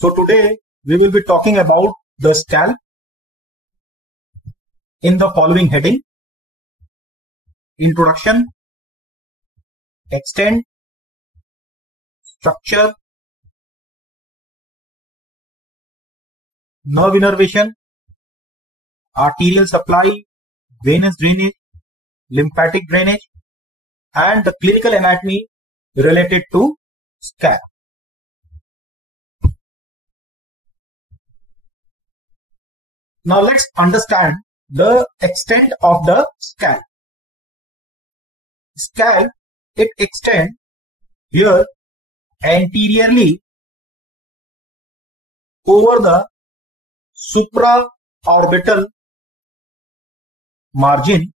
So today we will be talking about the scalp in the following heading: introduction, extent, structure, nerve innervation, arterial supply, venous drainage, lymphatic drainage, and the clinical anatomy related to scalp. Now let's understand the extent of the scalp. Scalp, it extends here anteriorly over the supraorbital margin.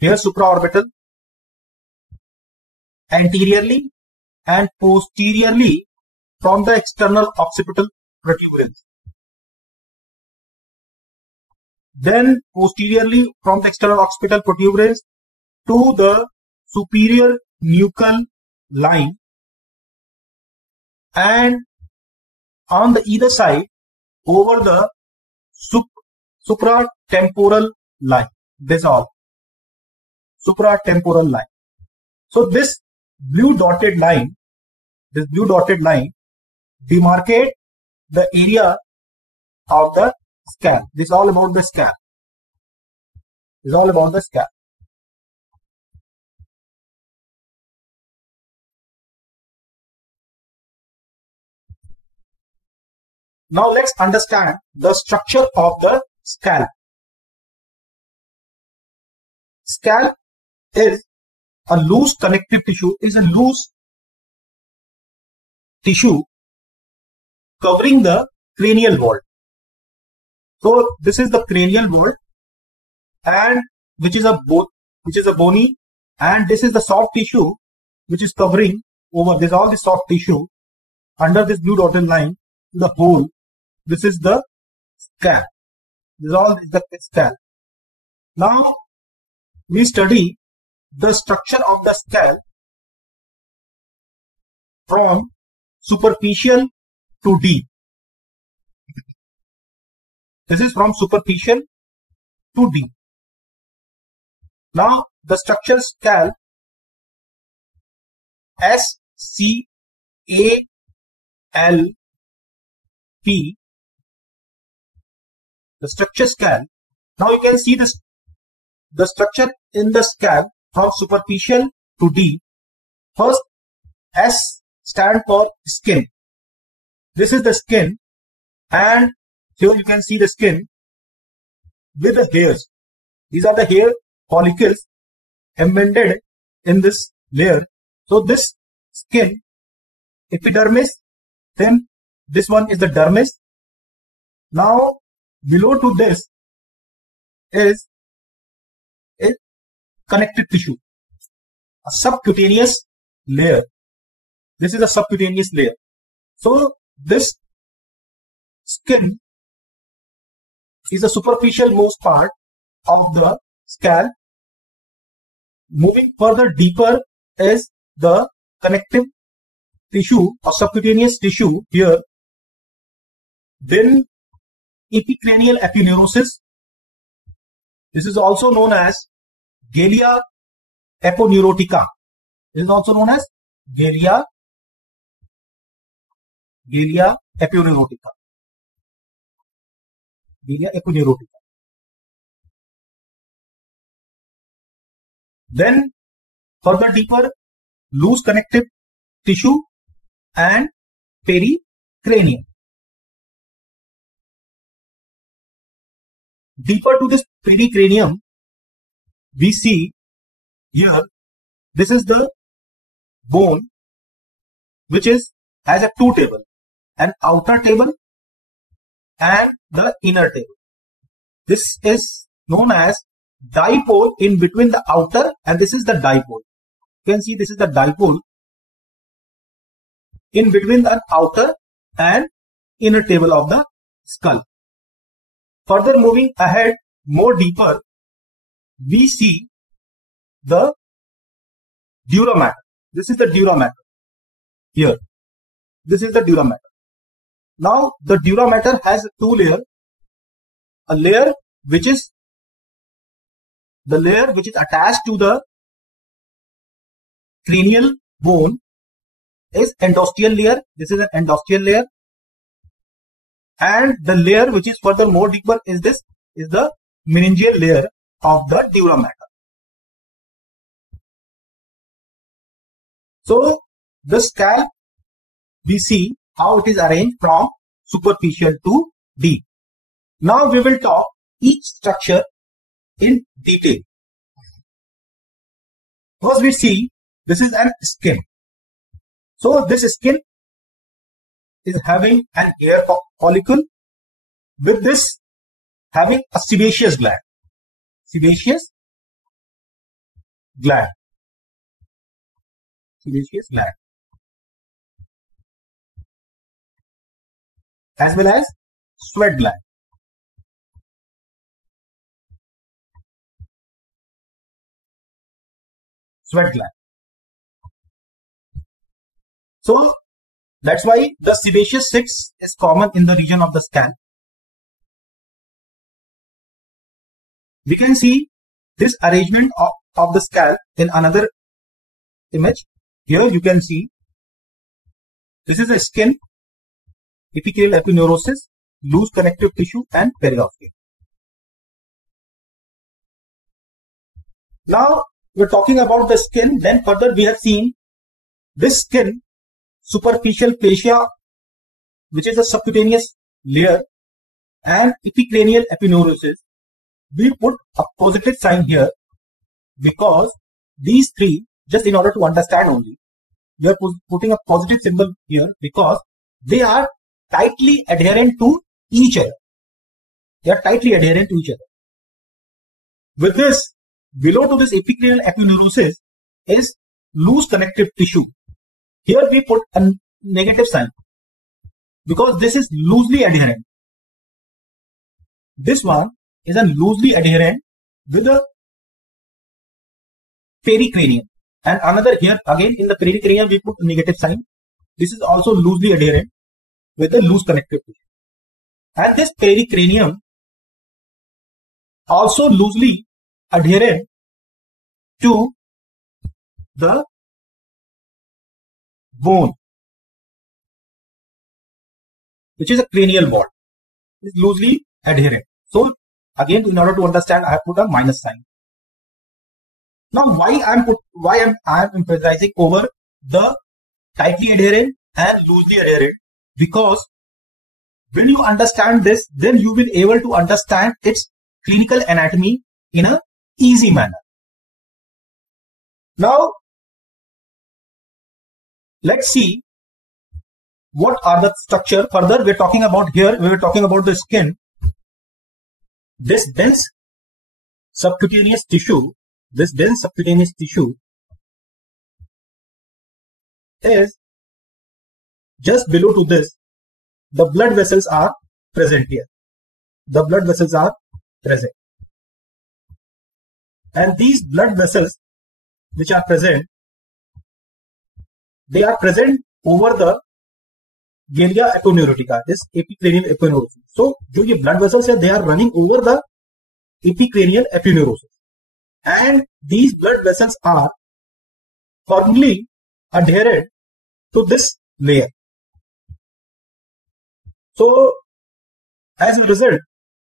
Here supraorbital, anteriorly and posteriorly from the external occipital protuberance. Then posteriorly from the external occipital protuberance to the superior nuchal line, and on the either side over the supratemporal line. This all supratemporal line. So this blue dotted line demarcate the area of the scalp. This is all about the scalp. This is all about the scalp. Now let's understand the structure of the scalp. Scalp is a loose connective tissue, covering the cranial wall. So this is the cranial wall, and which is a bony, and this is the soft tissue which is covering over this, all the soft tissue under this blue dotted line, the whole. This is the scalp. This is all the scalp. Now we study the structure of the scalp from superficial to deep. This is from superficial to deep. Now the structure scalp, S-C-A-L-P, the structure scalp. Now you can see this, the structure in the scalp from superficial to deep. First, S stand for skin. This is the skin, and here you can see the skin with the hairs. These are the hair follicles embedded in this layer. So this skin, epidermis, then this one is the dermis. Now below to this is a connective tissue, a subcutaneous layer. This is a subcutaneous layer. So this skin is the superficial most part of the scalp. Moving further deeper is the connective tissue or subcutaneous tissue here. Then epicranial aponeurosis. This is also known as Galea aponeurotica. This is also known as Galea aponeurotica. Galea aponeurotica. Then further deeper, loose connective tissue and pericranium. Deeper to this pericranium, we see here, this is the bone which has a two table, an outer table and the inner table. This is known as dipole in between the outer, and this is the dipole. You can see this is the dipole in between the outer and inner table of the skull. Further moving ahead, more deeper, we see the dura mater. This is the dura mater here. this is the dura mater. Now the dura mater has two layers. A layer which is attached to the cranial bone is endosteal layer. This is an endosteal layer. And the layer which is further more deeper is the meningeal layer of the dura mater. So the scalp, we see how it is arranged from superficial to deep. Now we will talk each structure in detail. First we see this is an skin. So this skin is having an hair follicle, with this having a sebaceous gland. Sebaceous gland. As well as sweat gland. So that's why the sebaceous cyst is common in the region of the scalp. We can see this arrangement of the scalp in another image. Here you can see this is a skin, epithelial epineurosis, loose connective tissue, and periosteum. Now we're talking about the skin. Then further we have seen this skin, superficial fascia, which is a subcutaneous layer, and epicranial epineurosis. We put a positive sign here because these three, just in order to understand only, we are putting a positive symbol here because they are tightly adherent to each other. With this, below to this epicranial epineurosis is loose connective tissue. Here we put a negative sign because this is loosely adherent. This one is a loosely adherent with the pericranium, and another here again in the pericranium we put a negative sign. This is also loosely adherent with the loose connective tissue, and this pericranium also loosely adherent to the bone, which is a cranial wall. It is loosely adherent. So again, in order to understand, I have put a minus sign. Now why I am emphasizing over the tightly adherent and loosely adherent? Because when you understand this, then you will be able to understand its clinical anatomy in an easy manner. Now let's see what are the structure. Further, we were talking about the skin. This dense subcutaneous tissue is just below to this. The blood vessels are present here. And these blood vessels which are present, they are present over the galea aponeurotica, this epicranial epineurosis. So, जो ये blood vessels है, they are running over the epicranial epineurosis, and these blood vessels are firmly adherent to this layer. So, as a result,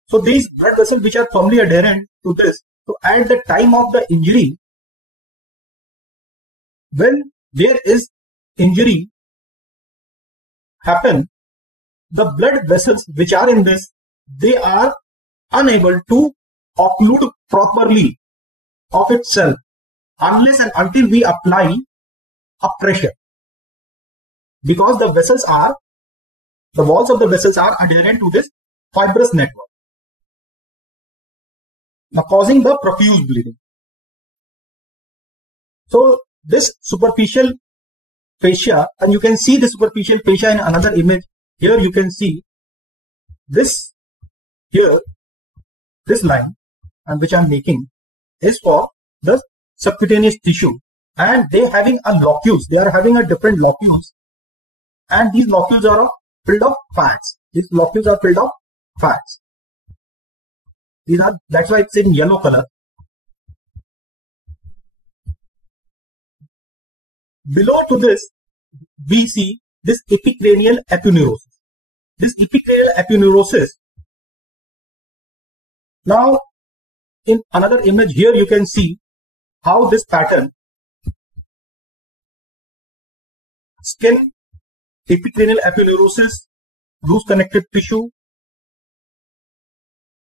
so these blood vessels which are firmly adherent to this, so at the time of the injury, when there is injury happen, the blood vessels which are in this, they are unable to occlude properly of itself unless and until we apply a pressure, because the walls of the vessels are adherent to this fibrous network, now causing the profuse bleeding. So this superficial fascia, and you can see the superficial fascia in another image. Here you can see this here, this line, and which I am making is for the subcutaneous tissue, and they having a locus. They are having a different locus, and these locules are filled of fats. These locules are filled of fats. That's why it's in yellow color. Below to this, we see this epicranial aponeurosis. This epicranial aponeurosis. Now, in another image here, you can see how this pattern, skin, epicranial aponeurosis, loose connective tissue.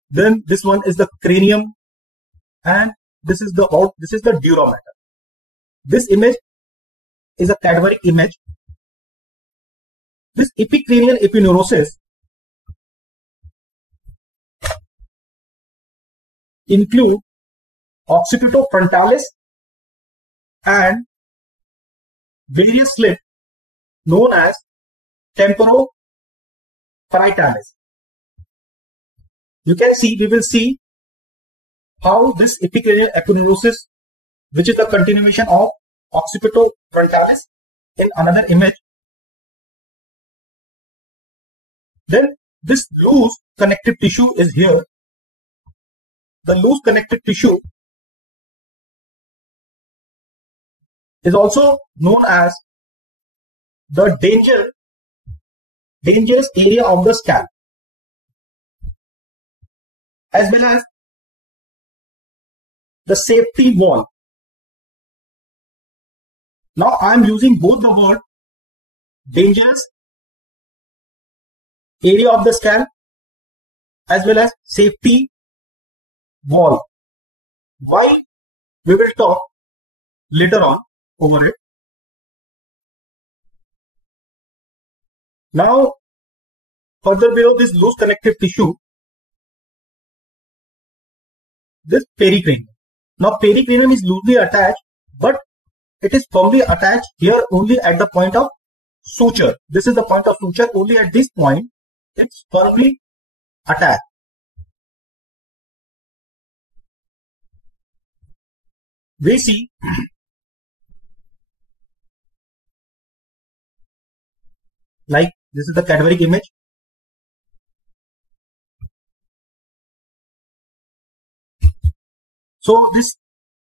Then this one is the cranium, and this is the dura mater. This image is a cadaveric image. This epicranial aponeurosis include occipitofrontalis and various slits known as temporoparaetalis. You can see, we will see how this epicranial aponeurosis, which is a continuation of occipitofrontalis, in another image. Then this loose connective tissue is here. The loose connective tissue is also known as the dangerous area of the scalp, as well as the safety wall. Now I am using both the word dangerous area of the scalp as well as safety wall. Why? We will talk later on over it. Now, further below this loose connective tissue, this pericranium. Now, pericranium is loosely attached, but it is firmly attached here only at the point of suture. This is the point of suture. Only at this point, it's firmly attached. We see like this is the cadaveric image. So this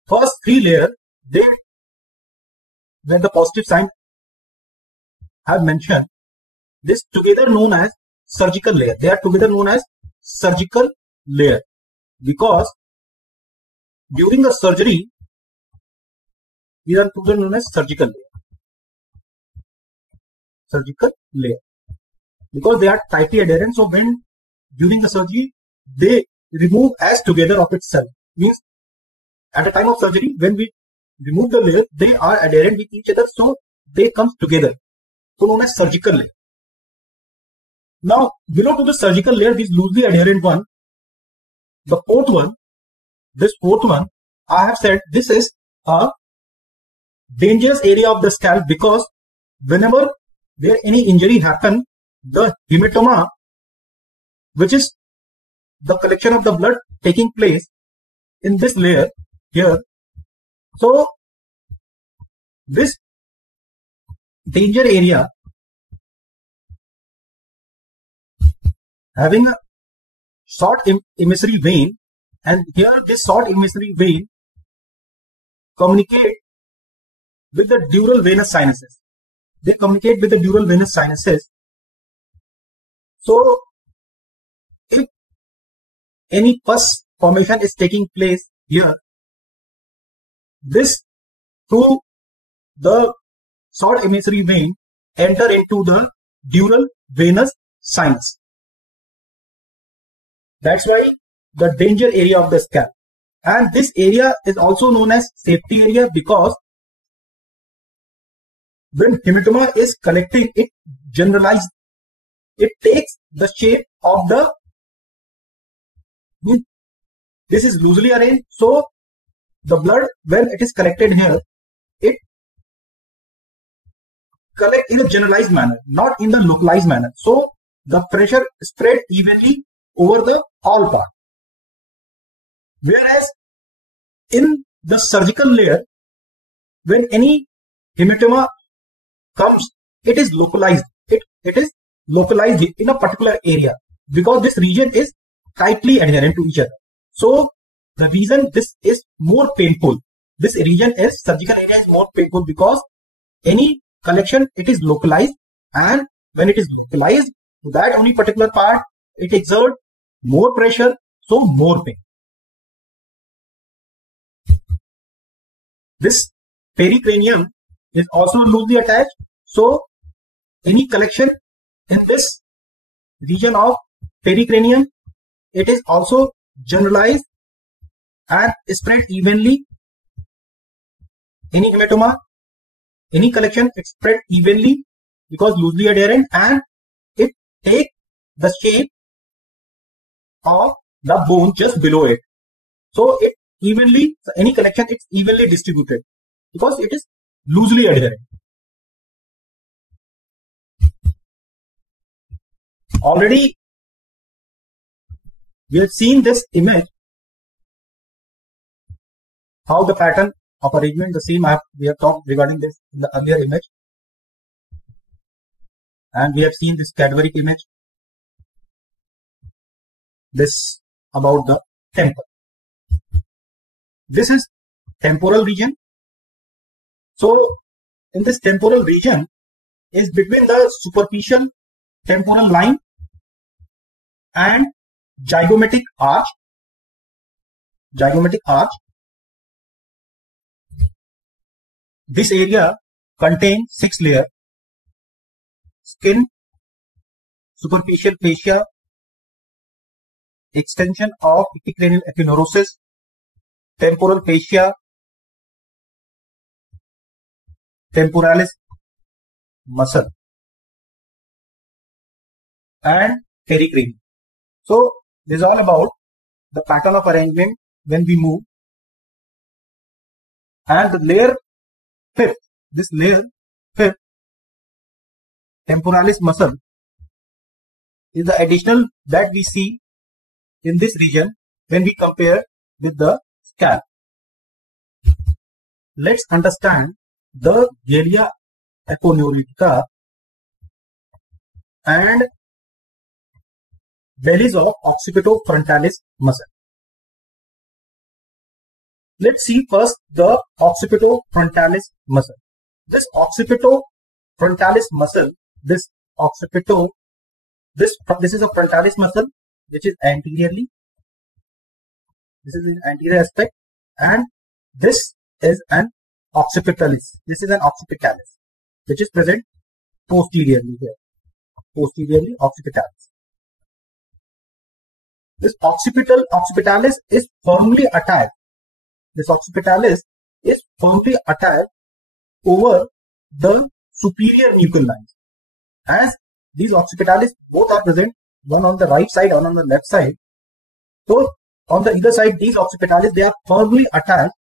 first three layer, when the positive sign have mentioned, this together known as surgical layer. They are together known as surgical layer because during the surgery, these are together known as surgical layer. Surgical layer, because they are tightly adherent. So when during the surgery they remove as together of itself, means at the time of surgery when we remove the layer, they are adherent with each other, so they come together, so known as surgical layer. Now below to the surgical layer, this loosely adherent one, the fourth one, I have said this is a dangerous area of the scalp because whenever there any injury happen, the hematoma, which is the collection of the blood taking place in this layer here, so this danger area having a short emissary vein, and here this short emissary vein communicate with the dural venous sinuses. They communicate with the dural venous sinuses. So if any pus formation is taking place here, this through the short emissary vein enter into the dural venous sinus. That's why the danger area of the scalp. And this area is also known as safety area because when hematoma is collecting, it generalized, it takes the shape of the, this is loosely arranged, so the blood when it is collected here, it collect in a generalized manner, not in the localized manner. So the pressure spread evenly over the all part. Whereas in the surgical layer, when any hematoma comes, it is localized. it is localized in a particular area because this region is tightly adherent to each other. So the reason this is more painful, this region is surgical area is more painful because any collection, it is localized, and when it is localized to that only particular part, it exerts more pressure, so more pain. This pericranium is also loosely attached, so any collection in this region of pericranium, it is also generalized and spread evenly. Any hematoma, any collection, it spread evenly because loosely adherent, and it takes the shape of the bone just below it. So it evenly, any collection, it's evenly distributed because it is loosely adherent. Already we have seen this image, how the pattern of arrangement, the same we have talked regarding this in the earlier image, and we have seen this cadaveric image, this about the temple. This is temporal region. So in this temporal region is between the superficial temporal line and zygomatic arch. This area contains 6 layers: skin, superficial fascia, extension of epicranial epineurosis, temporal fascia, temporalis muscle, and pericranium. So this is all about the pattern of arrangement when we move. And the layer 5th, this layer 5th, temporalis muscle, is the additional that we see in this region when we compare with the scalp. Let's understand the Galea aponeurotica and bellies of occipitofrontalis muscle. Let's see first the occipitofrontalis muscle. This occipitofrontalis muscle, this is a frontalis muscle which is anteriorly. This is an anterior aspect, and this is an occipitalis. This is an occipitalis which is present posteriorly here. Posteriorly occipitalis. This occipitalis is firmly attached. This occipitalis is firmly attached over the superior nuchal lines. As these occipitalis both are present, one on the right side, one on the left side. So on the either side, these occipitalis, they are firmly attached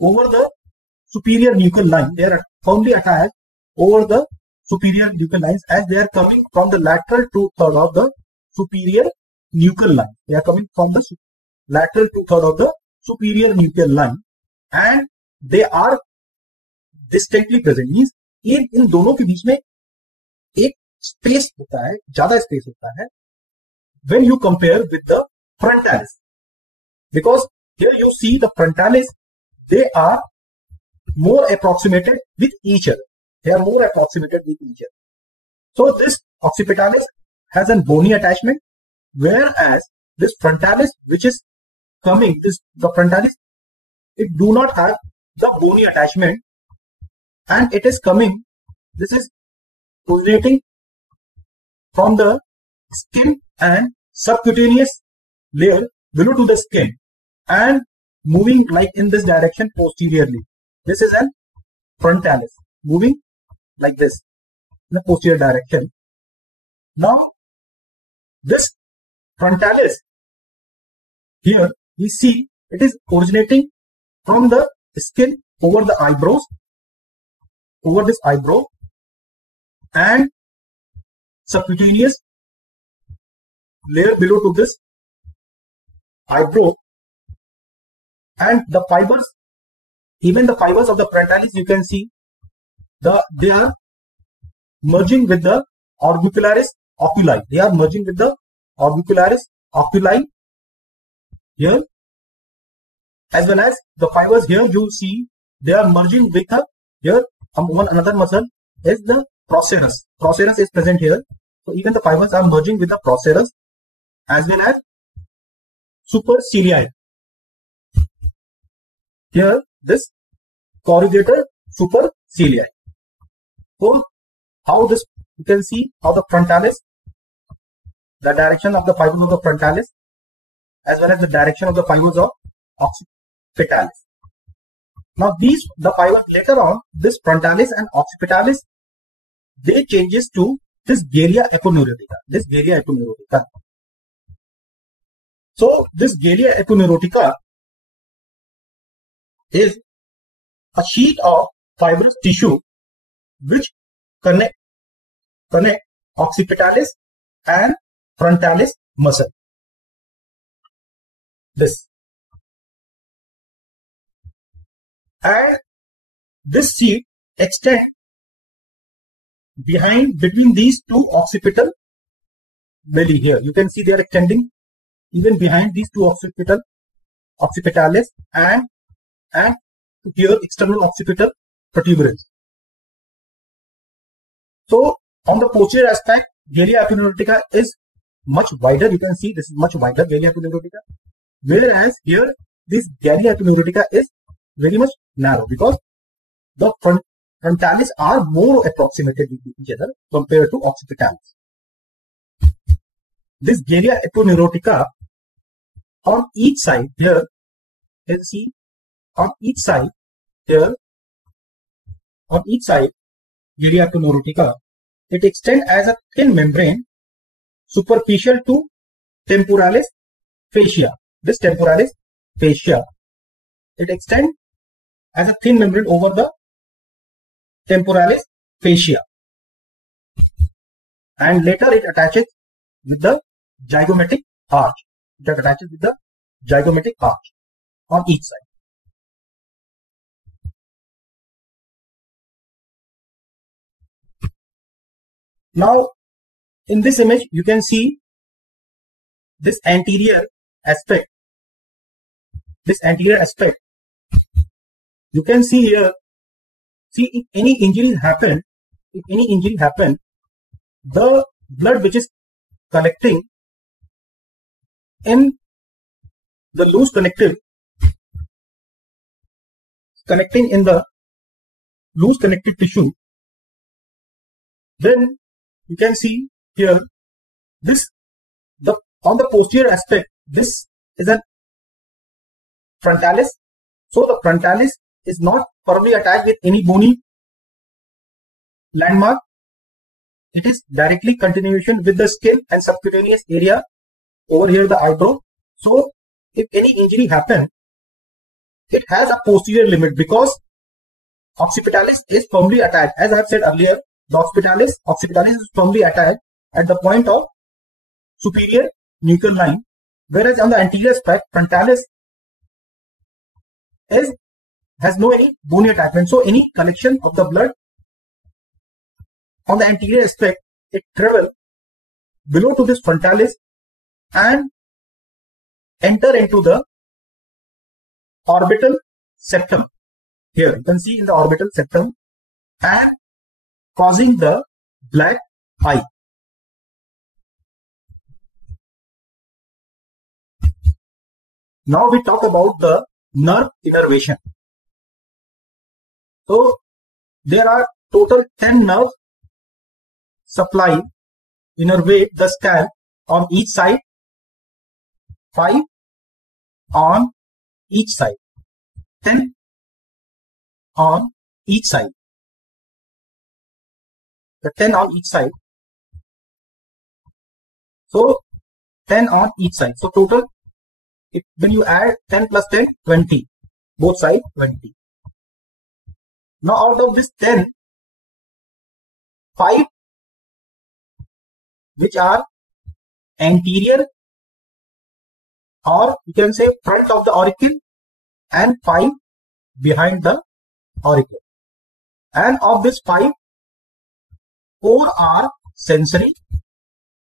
over the superior nuchal line. They are firmly attached over the superior nuchal lines as they are coming from the lateral 2/3 of the superior nuchal line. They are coming from the lateral 2/3 of the superior nuchal line, and they are distantly present. Means इन दोनों के बीच में एक space होता है, ज्यादा space होता है when you compare with the frontalis, because here you see the frontalis, they are more approximated with each other. They are more approximated with each other. So this occipitalis has a bony attachment, whereas this frontalis, which is coming, the frontalis, it do not have the bony attachment, and it is coming, this is originating from the skin and subcutaneous layer below to the skin and moving like in this direction posteriorly. This is an frontalis moving like this in the posterior direction. Now this frontalis here we see it is originating from the skin over the eyebrows, over this eyebrow, and subcutaneous layer below to this eyebrow, and the fibers, even the fibers of the frontalis, you can see they are merging with the orbicularis oculi. They are merging with the orbicularis oculi here, as well as the fibers here. You see they are merging with the here one another muscle is the procerus. Procerus is present here. So even the fibers are merging with the procerus as well as supercilii. Here this corrugator supercilii. So how this, you can see how the frontalis, the direction of the fibers of the frontalis as well as the direction of the fibers of occipitalis. Now these, the fibers later on, this frontalis and occipitalis, they changes to this Galea aponeurotica. This Galea aponeurotica. So this Galea aponeurotica is a sheet of fibrous tissue which connect occipitalis and frontalis muscle. This. And this sheet extends between these two occipital belly here. You can see they are extending even behind these two occipitalis and here external occipital protuberance. So on the posterior aspect, Galea aponeurotica is much wider. You can see this is much wider, Galea aponeurotica. Whereas here this Galea aponeurotica is very much narrow because the frontalis are more approximated with each other compared to occipitalis. This Galea aponeurotica on each side here, you can see on each side here, on each side Galea aponeurotica, it extends as a thin membrane superficial to temporalis fascia. This temporalis fascia, it extends as a thin membrane over the temporalis fascia, and later it attaches with the zygomatic arch. It attaches with the zygomatic arch on each side. Now, in this image, you can see this anterior aspect. This anterior aspect. You can see here. See, if any injury happen, the blood which is collecting in the loose connective tissue, then you can see here this on the posterior aspect, this is a frontalis. So the frontalis is not firmly attached with any bony landmark. It is directly continuation with the skin and subcutaneous area over here, the eyebrow. So if any injury happen, it has a posterior limit because occipitalis is firmly attached. As I have said earlier, the occipitalis is firmly attached at the point of superior nuchal line, whereas on the anterior aspect, frontalis has no any bony attachment. So any collection of the blood on the anterior aspect, it travels below to this frontalis and enter into the orbital septum. Here you can see in the orbital septum and causing the black eye. Now we talk about the nerve innervation. So there are total 10 nerves supply innervate the scalp on each side, 5 on each side, 10 on each side. The 10 on each side. So 10 on each side. So total, when you add 10 plus 10, 20. Both sides 20. Now out of this 10, 5 which are anterior, or you can say front of the auricle, and 5 behind the auricle. And of this 5, 4 are sensory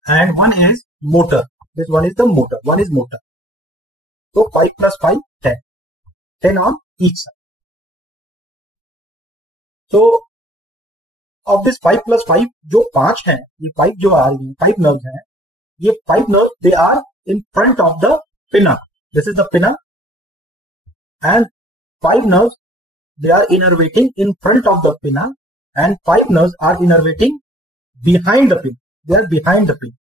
and one is motor. This one is the motor. One is motor. So 5 plus 5, 10. 10 on each side. So of this 5 plus 5, जो 5 हैं, ये 5 जो आ रही हैं, 5 nerves हैं, ये 5 nerves, they are in front of the pinna. This is the pinna. And 5 nerves, they are innervating in front of the pinna, and 5 nerves are innervating behind the pinna. They are behind the pinna.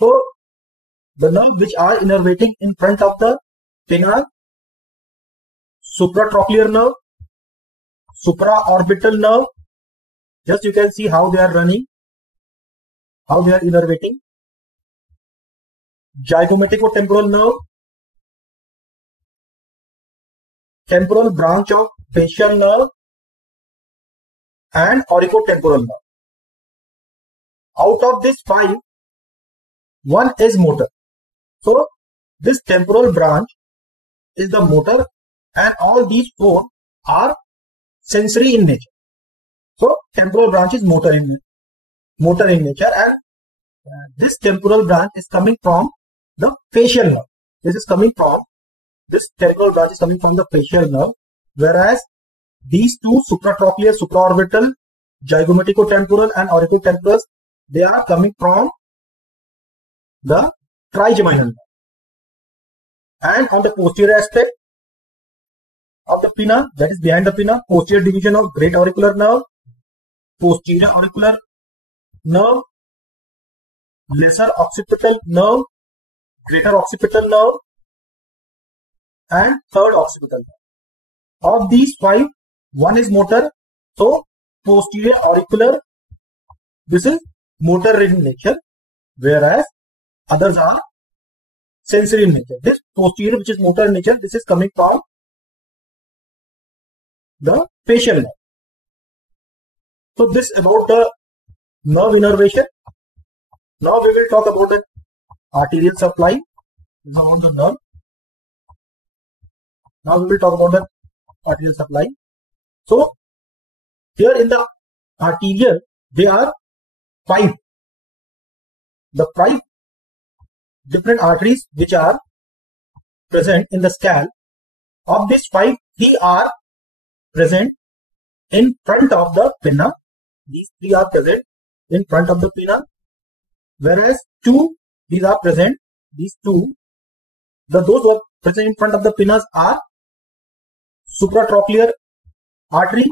So the nerves which are innervating in front of the pinna, supratrochlear nerve, supraorbital nerve. Just you can see how they are running, how they are innervating. Zygomaticotemporal nerve, temporal branch of facial nerve, and auriculotemporal nerve. Out of this 5, one is motor. So this temporal branch is the motor, and all these 4 are sensory in nature. So temporal branch is motor in nature, and this temporal branch is coming from the facial nerve. This temporal branch is coming from the facial nerve, whereas these 2, supratrochlear, supraorbital, zygomaticotemporal and auriculotemporal, they are coming from the trigeminal nerve. And on the posterior aspect of the pinna, that is behind the pinna, posterior division of great auricular nerve, posterior auricular nerve, lesser occipital nerve, greater occipital nerve, and third occipital nerve. Of these 5, one is motor. So posterior auricular, this is motor in nature, whereas others are sensory in nature. This posterior, which is motor in nature, this is coming from the facial nerve. So this about the nerve innervation. Now we will talk about the arterial supply. This is on the nerve. Now we will talk about the arterial supply. So here in the arterial, there are 5. The 5 different arteries which are present in the scalp. Of these 5, 3 are present in front of the pinna. These 3 are present in front of the pinna, whereas 2, these are present. These 2, those who are present in front of the pinnas are supratrochlear artery,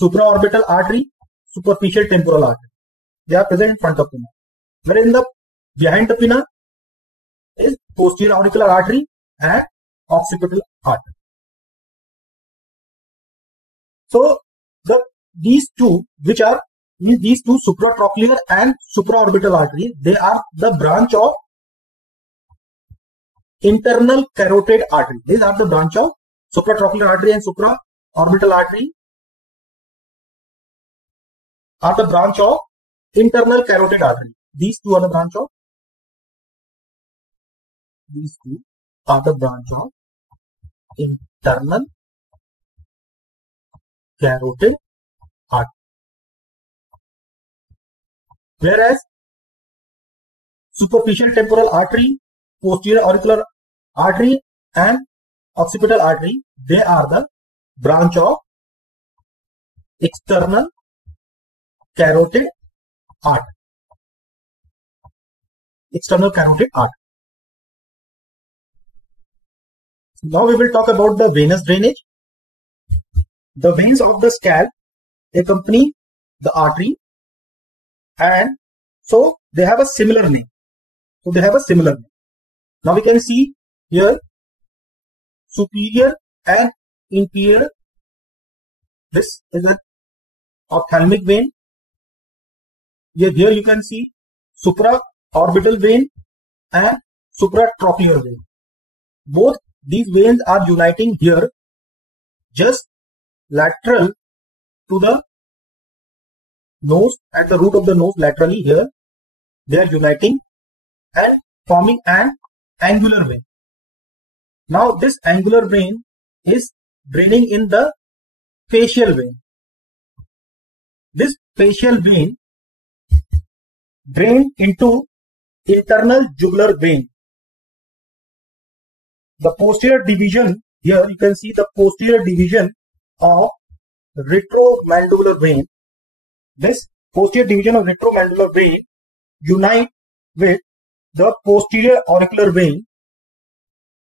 supraorbital artery, superficial temporal artery. They are present in front of pinna. Whereas in the behind the pinna is posterior auricular artery and occipital artery. So these 2, which are these 2 supratrochlear and supraorbital arteries, they are the branch of internal carotid artery. These are the branch of supratrochlear artery and supraorbital artery are the branch of internal carotid artery. These 2 are the branch of internal carotid artery. Whereas superficial temporal artery, posterior auricular artery and occipital artery, they are the branch of external carotid artery. External carotid artery. Now we will talk about the venous drainage. The veins of the scalp accompany the artery, and so they have a similar name. Now we can see here superior and inferior. This is an ophthalmic vein. Here you can see supraorbital vein and supratrochlear vein. Both these veins are uniting here, just lateral to the nose, at the root of the nose, laterally here. They are uniting and forming an angular vein. Now this angular vein is draining in the facial vein. This facial vein drain into internal jugular vein. The posterior division, here you can see the posterior division of retromandibular vein. This posterior division of retromandibular vein unite with the posterior auricular vein.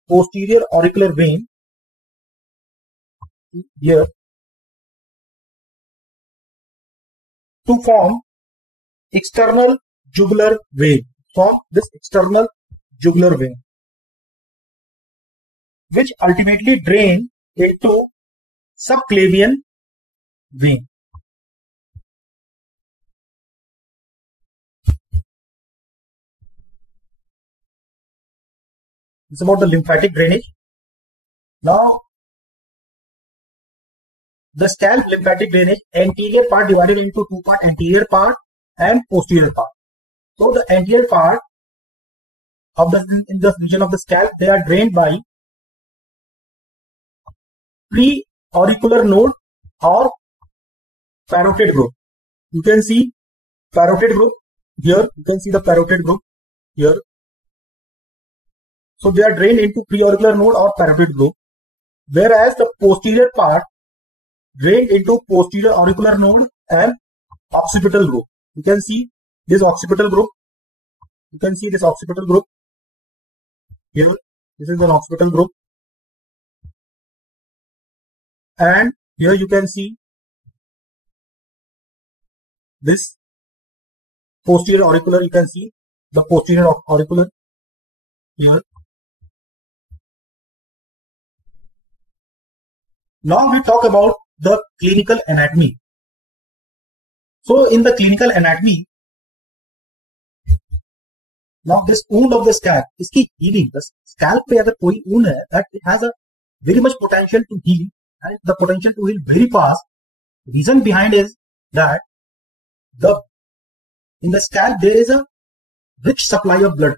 Posterior auricular vein here to form external jugular vein. Form this external jugular vein, which ultimately drain into subclavian vein. It's about the lymphatic drainage. Now, the scalp lymphatic drainage, anterior part divided into two parts, anterior part and posterior part. So the anterior part of in the region of the scalp, they are drained by pre-auricular node or parotid group. You can see parotid group here. You can see the parotid group here. So they are drained into pre-auricular node or parotid group, whereas the posterior part drained into posterior auricular node and occipital group. You can see this occipital group. You can see this occipital group here. This is an occipital group, and here you can see this posterior auricular. You can see the posterior auricular here. Now we talk about the clinical anatomy. So in the clinical anatomy, now this wound of the scalp, इसकी healing, the scalp पे अगर कोई wound है, that it has a very much potential to heal, and the potential to heal very fast. Reason behind is that in the scalp there is a rich supply of blood.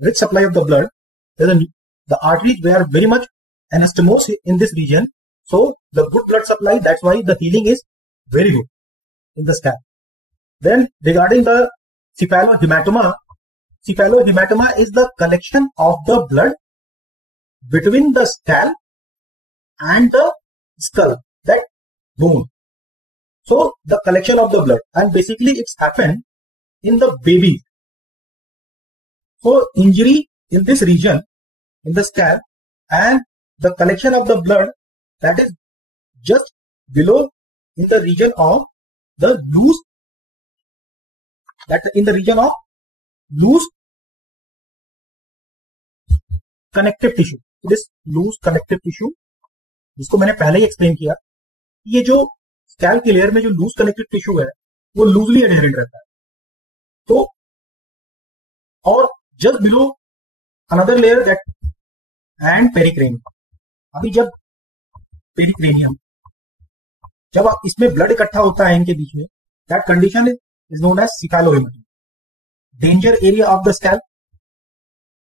Rich supply of the blood. The arteries were very much anastomosed in this region. So the good blood supply, that's why the healing is very good in the scalp. Then regarding the cephalohematoma, cephalohematoma is the collection of the blood between the scalp and the skull, that bone. So the collection of the blood, and basically it's happened in the baby. So injury in this region, in the scalp, and the collection of the blood, that is just below in the region of the loose, that in the region of loose connective tissue. This loose connective tissue, जिसको मैंने पहले ही explain किया, ये जो scalp की layer में जो loose connective tissue है वो लूजली एडहेरेंट रहता है. तो और just below another layer that and pericranium. अभी जब पेरिक्रेनियम, जब इसमें ब्लड इकट्ठा होता है इनके बीच में, that condition is known as cephalohematoma. Danger area of the scalp,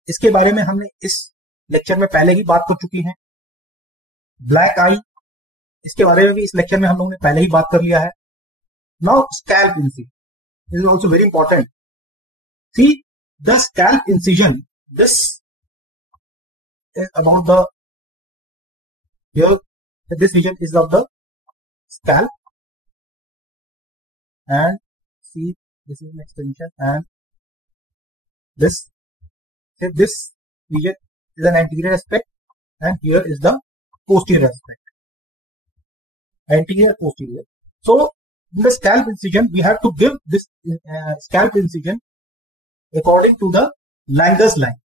इसके बारे में हमने इस लेक्चर में पहले ही बात कर चुकी है. ब्लैक आई, इसके बारे में भी इस लेक्चर में हम लोगों ने पहले ही बात कर लिया है. Now scalp incision, this is also very important. See the scalp incision, this is about the, here this region is of the scalp, and see this is an extension, and this region is an anterior aspect, and here is the posterior aspect, anterior posterior. So in the scalp incision we have to give this scalp incision according to the Langer's line.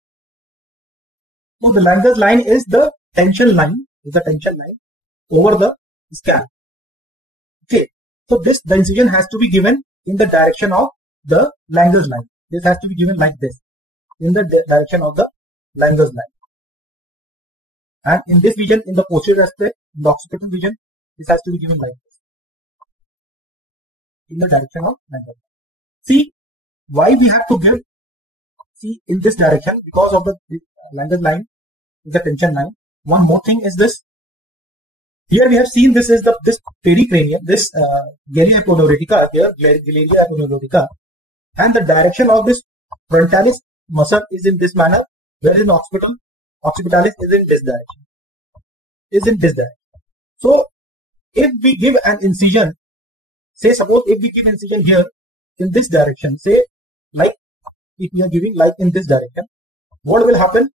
So the Langer's line is the tension line, over the scalp. Okay, so the incision has to be given in the direction of the Langer's line. This has to be given like this, in the direction of the Langer's line. And in this region, in the posterior aspect, in the occipital region, this has to be given like this, in the direction of Langer's line. See why we have to give, see in this direction, because of the Langer's line is the tension line. One more thing is this. Here we have seen this is this pericranium, this Galeria aponeurotica here, Galeria aponeurotica, and the direction of this frontalis muscle is in this manner, whereas in occipitalis is in this direction. So if we give an incision, say suppose if we give incision here in this direction, say like if we are giving like in this direction, what will happen?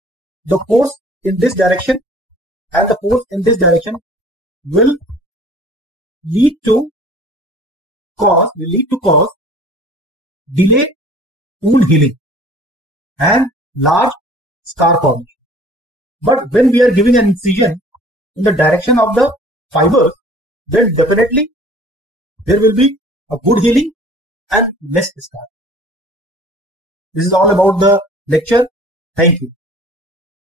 The force in this direction and the force in this direction will lead to cause delay wound healing and large scar formation. But when we are giving an incision in the direction of the fibers, then definitely there will be a good healing and less scar. This is all about the lecture. Thank you.